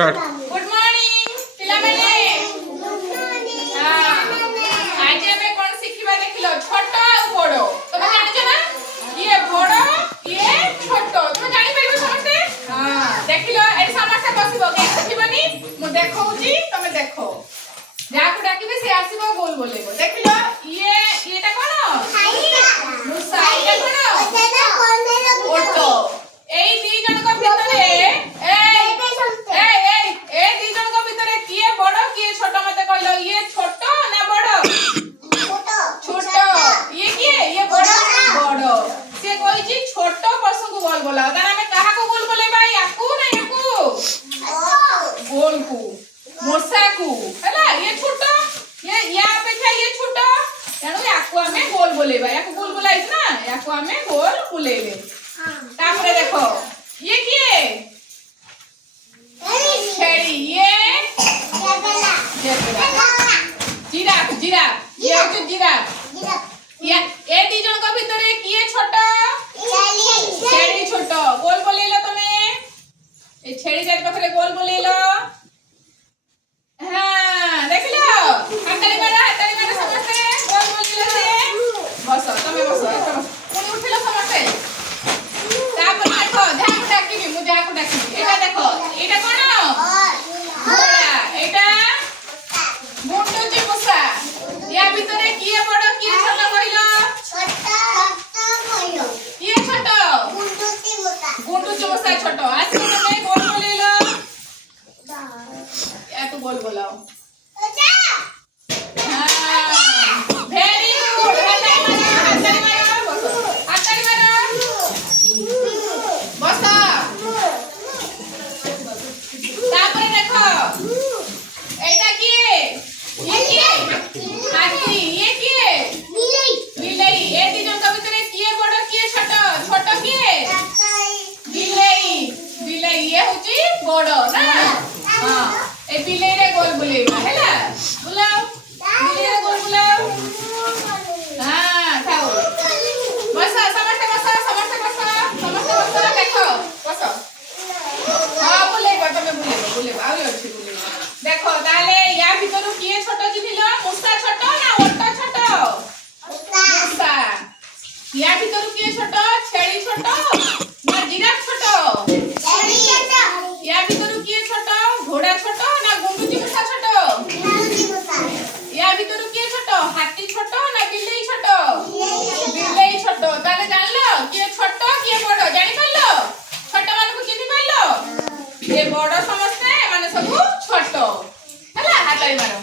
Start. Good morning पिलामाने। आज हमें कौन शिखिबा देखिलो छोट आ बड़ तमे जानिछ ना ये बड़ ये छोट तमे जानि परिबो समस्ते। हां देखिलो एडी समस्या बसिबो के शिखिबनी मु देखौची तमे देखो जाको डाकिबे से आसीबो गोल बोलेबो देखिलो ये एटा कोन मुसा एटा कोन ओटो এই দুই জনক ভিতরে এই দুই জনক ভিতরে কিয়ে বড় কিয়ে ছোট মতে কইলো ইয়ে ছোট না বড় ছোট ইয়ে কিয়ে ইয়ে বড় বড় সে কইছি ছোট পশু को गोल बोला তার আমি কাহা को गोल बोले भाई याकू ना याकू गोल को मोसा को हैला ये छोट ये या अपेक्षा ये छोट तेणु याकू हमें गोल बोले भाई याकू गोल बोलाइछ ना याकू हमें गोल बोलेले। तापरे देखो ये किए छेड़ी ये जिराफ जिराफ ये होचे जिराफ ये ए दी जन का भीतर किए छोट छेड़ी छोट गोल बोलेलो तमे ए छेड़ी जाय पाखरे गोल बोलेलो। हां देखलो हाताली मारा समझते गोल बोलेलो से बसो तमे बसो कोन उठिलो समझते। तापर देखो ध्यान डाकिबी मु जाको डाकिबी एटा देखो एटा कोन घोड़ा एटा गुंडू जी मुसा या भीतरे किए बड़ किए छोट कहिलो किए छोट गुंडू जी मुसा छोट आसी तमे गोल बोलेलो या तो गोल बोलाओ वेरी गुड हाताली मारो हाताली मारो बस तापर देखो एटा किए ये किए हाथी ये किए बिलाई ए दी जन का भीतर किए बड़ किए छोट छोट किए बिलाई ये होची बड़ ना। हां ए बिलाई रे गोल बुलेबा हैला बुलाओ बिलाई रे गोल बुलाओ। हां खाओ बस समस्त देखो बस हां बुलेबा तमे बुलेबा आउ अछि बुलेबा देखो ताले या भीतरु किए छोट जिथिलो मुसा छोट ना ओटा छोट मुसा या भीतरु किए छोट छेड़ी छोट ना जिराफ छोट या भीतरु किए छोट घोड़ा छोट ना गुंडूजी मुसा छोट या भीतरु किए छोट हाथी छोट ना बिलाई छोट ताले जानलो किए छोट किए बड़ जानि पाइलो छोट मान को चिन्हि पाइलो ये बड़ समस्ते माने सब छोट हैला हाताई मारो।